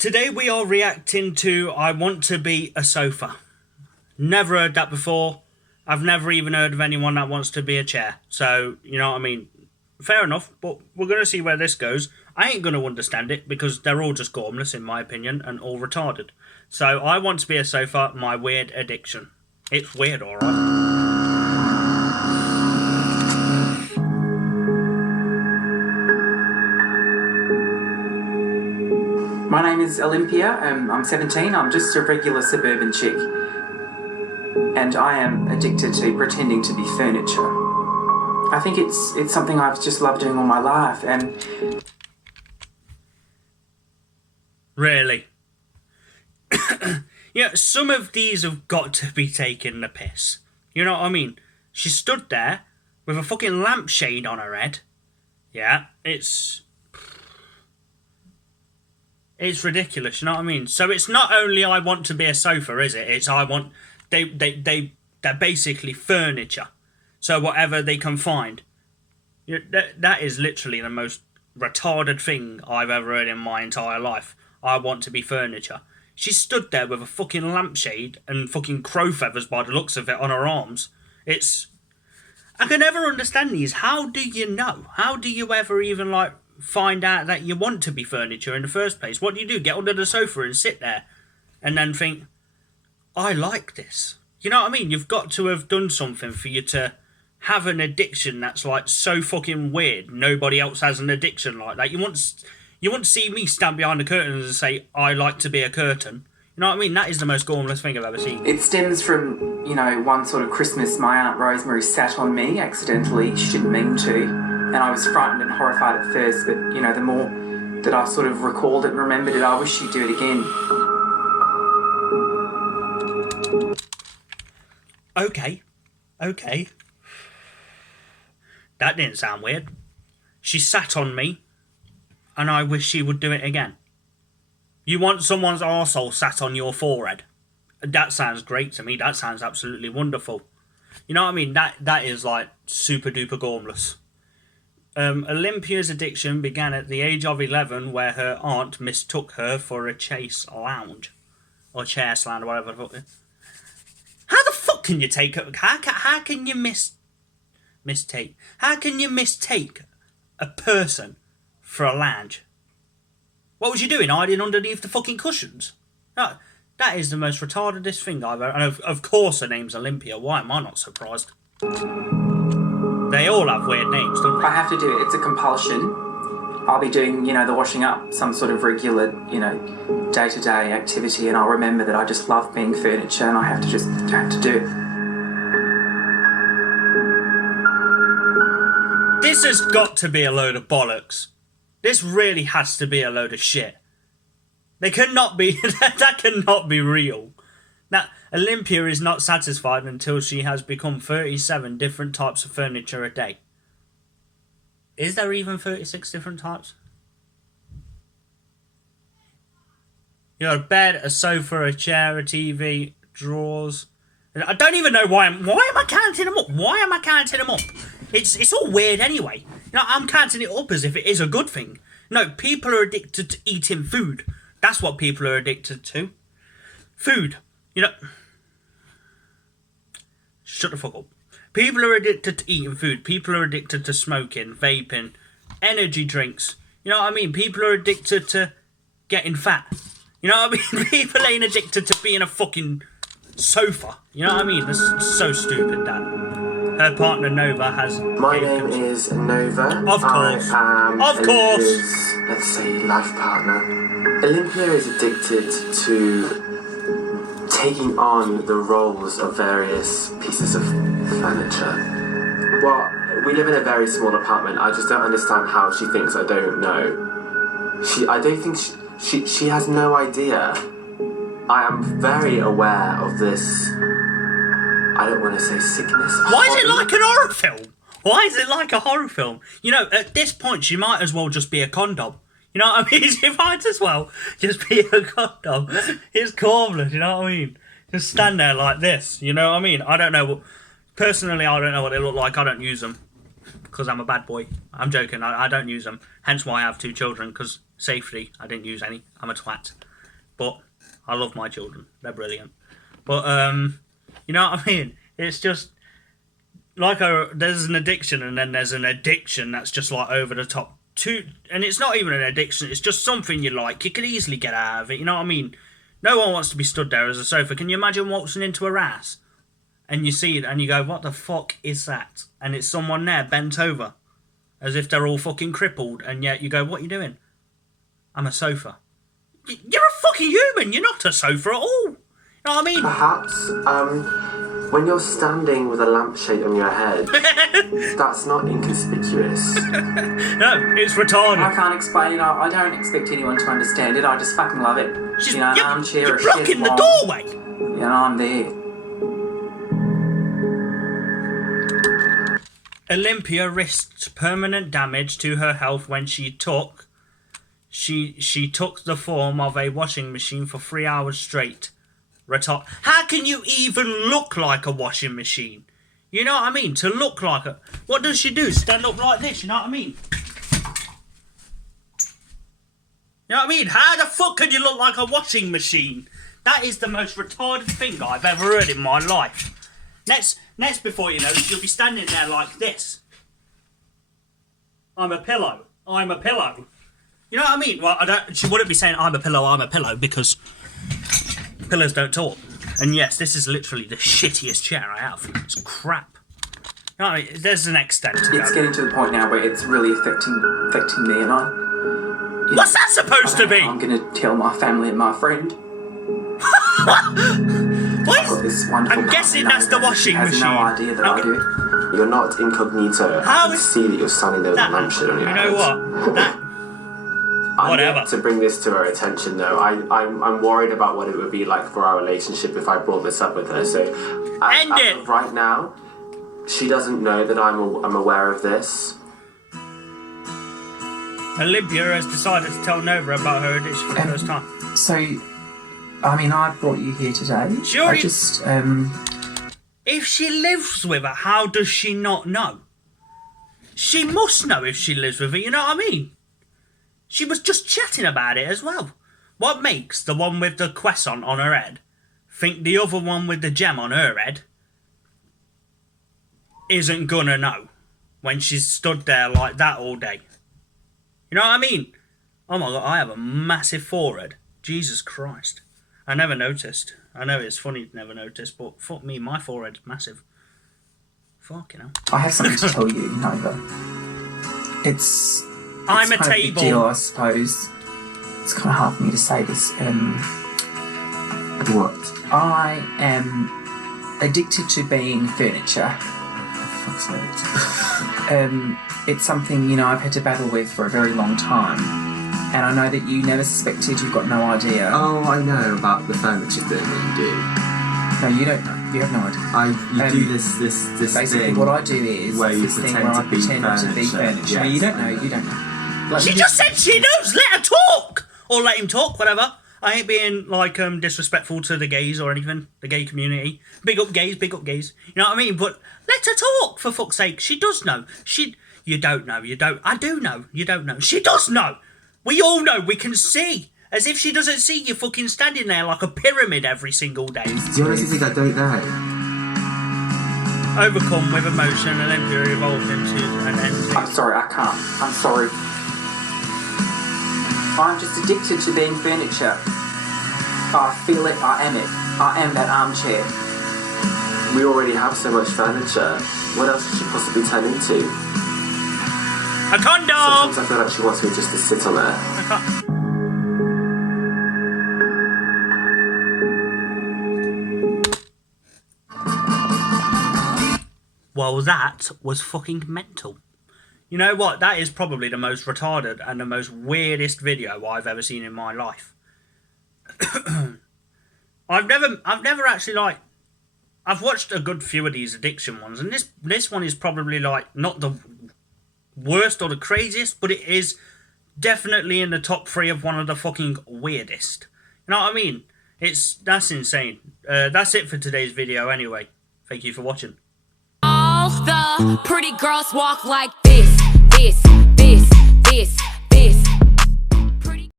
Today we are reacting to I Want to Be a Sofa. Never heard that before. I've never even heard of anyone that wants to be a chair. So, you know what I mean? Fair enough, but we're going to see where this goes. I ain't going to understand it because they're all just gormless in my opinion and all retarded. So, I Want to Be a Sofa, my weird addiction. It's weird, alright. My name is Olympia, I'm 17, I'm just a regular suburban chick. And I am addicted to pretending to be furniture. I think it's something I've just loved doing all my life, and... Really? Yeah, some of these have got to be taking the piss. You know what I mean? She stood there with a fucking lampshade on her head. Yeah, it's ridiculous, you know what I mean? So it's not only I want to be a sofa, is it? It's I want... They're basically furniture. So whatever they can find. That is literally the most retarded thing I've ever heard in my entire life. I want to be furniture. She stood there with a fucking lampshade and fucking crow feathers by the looks of it on her arms. It's... I can never understand these. How do you know? How do you ever even, like, find out that you want to be furniture in the first place? What do? Get under the sofa and sit there and then think, I like this. You know what I mean? You've got to have done something for you to have an addiction that's like so fucking weird. Nobody else has an addiction like that. You won't see me stand behind the curtains and say, I like to be a curtain. You know what I mean? That is the most gormless thing I've ever seen. It stems from, you know, one sort of Christmas my Aunt Rosemary sat on me accidentally. She didn't mean to. And I was frightened and horrified at first, but, you know, the more that I sort of recalled it and remembered it, I wish she'd do it again. Okay. That didn't sound weird. She sat on me, and I wish she would do it again. You want someone's arsehole sat on your forehead? That sounds great to me. That sounds absolutely wonderful. You know what I mean? That is like super duper gormless. Olympia's addiction began at the age of 11, where her aunt mistook her for a chase lounge. Or chair slant, or whatever the fuck it is. How the fuck can you take it? How can you mistake? How can you mistake a person for a lounge? What was you doing, hiding underneath the fucking cushions? No, that is the most retardedest thing I've ever... And of course her name's Olympia. Why am I not surprised? They all have weird names, don't they? I have to do it. It's a compulsion. I'll be doing, you know, the washing up, some sort of regular, you know, day-to-day activity, and I'll remember that I just love being furniture and I have to do it. This has got to be a load of bollocks. This really has to be a load of shit. They cannot be... that cannot be real. Now, Olympia is not satisfied until she has become 37 different types of furniture a day. Is there even 36 different types? You know, a bed, a sofa, a chair, a TV, drawers. I don't even know why am I counting them up? Why am I counting them up? It's all weird anyway. You know, I'm counting it up as if it is a good thing. No, people are addicted to eating food. That's what people are addicted to. Food. You know... Shut the fuck up. People are addicted to eating food. People are addicted to smoking, vaping, energy drinks. You know what I mean? People are addicted to getting fat. You know what I mean? People ain't addicted to being a fucking sofa. You know what I mean? That's so stupid, that. Her partner Nova has... My name is Nova. Of course. I am of course. Olympia's, let's say, life partner. Olympia is addicted to taking on the roles of various pieces of furniture. Well, we live in a very small apartment. I just don't understand how she thinks I don't know. I don't think she has no idea. I am very aware of this. I don't want to say sickness. Why is it like an horror film? Why is it like a horror film? You know, at this point, she might as well just be a condom. You know what I mean? She might as well just be a condom. It's cornless, you know what I mean? Just stand there like this, you know what I mean? I don't know. Personally, I don't know what they look like. I don't use them because I'm a bad boy. I'm joking. I don't use them. Hence why I have 2 children, because safety, I didn't use any. I'm a twat. but I love my children. They're brilliant. But you know what I mean? It's just like there's an addiction, and then there's an addiction that's just like over the top. And it's not even an addiction. It's just something you like. You could easily get out of it. You know what I mean? No one wants to be stood there as a sofa. Can you imagine waltzing into a ass and you see it and you go, "What the fuck is that?" And it's someone there bent over, as if they're all fucking crippled, and yet you go, "What are you doing?" "I'm a sofa." You're a fucking human. You're not a sofa at all. You know what I mean? Perhaps, when you're standing with a lampshade on your head, that's not inconspicuous. No, it's retarded. I can't explain it. I don't expect anyone to understand it. I just fucking love it. An armchair, you're a blocking the chef doorway. You know, I'm there. Olympia risked permanent damage to her health when she took the form of a washing machine for 3 hours straight. How can you even look like a washing machine? You know what I mean? To look like a... What does she do? Stand up like this, you know what I mean? You know what I mean? How the fuck can you look like a washing machine? That is the most retarded thing I've ever heard in my life. Next, before you know, she'll be standing there like this. I'm a pillow. I'm a pillow. You know what I mean? Well, she wouldn't be saying I'm a pillow, because pillows don't talk. And yes, this is literally the shittiest chair I have. It's crap. You know what I mean? There's an extent to It's getting to the point now where it's really affecting me, and What's that supposed to be? I'm going to tell my family and my friend. What? I'm guessing that's the washing machine. No idea that I do. You're not incognito. How is see that you're standing there with a lampshade on your head. You know what? Whatever. To bring this to her attention, though, I'm worried about what it would be like for our relationship if I brought this up with her. So, End it. Of right now, she doesn't know that I'm aware of this. Olympia has decided to tell Nova about her addiction for the first time. So, I mean, I brought you here today. Sure. If she lives with her, how does she not know? She must know if she lives with her, you know what I mean? She was just chatting about it as well. What makes the one with the croissant on her head think the other one with the gem on her head isn't gonna know when she's stood there like that all day? You know what I mean? Oh my god, I have a massive forehead. Jesus Christ. I never noticed. I know it's funny to never notice, but fuck me, my forehead's massive. Fuck, you know. I have something to tell you, Nova. It's I'm a kind of table. Big deal, I suppose. It's kind of hard for me to say this. What? I am addicted to being furniture. For fuck's sake. It's something, you know, I've had to battle with for a very long time. And I know that you never suspected, you've got no idea. Oh, I know about the furniture thing that you do. No, you don't know. You have no idea. You do this basically thing what I do is where you this thing pretend where I to be pretend to be furniture. Yes, You don't know. Like, She just said she knows! Let her talk! Or let him talk, whatever. I ain't being, like, disrespectful to the gays or anything. The gay community. Big up gays, big up gays. You know what I mean? But let her talk, for fuck's sake. She does know. You don't know. You don't. I do know. You don't know. She does know. We all know. We can see. As if she doesn't see you fucking standing there like a pyramid every single day. Do you honestly think I don't know? Overcome with emotion, Olympia evolved into an entity. I'm sorry, I can't. I'm sorry. I'm just addicted to being furniture. I feel it. I am it. I am that armchair. We already have so much furniture. What else could she possibly turn into? A condom! Sometimes I feel like she wants me just to sit on her. Well, that was fucking mental. You know what? That is probably the most retarded and the most weirdest video I've ever seen in my life. I've never actually, like... I've watched a good few of these addiction ones, and this one is probably, like, not the worst or the craziest, but it is definitely in the top 3 of one of the fucking weirdest. You know what I mean? That's insane. That's it for today's video anyway. Thank you for watching. All the pretty girls walk like this, this, this, this.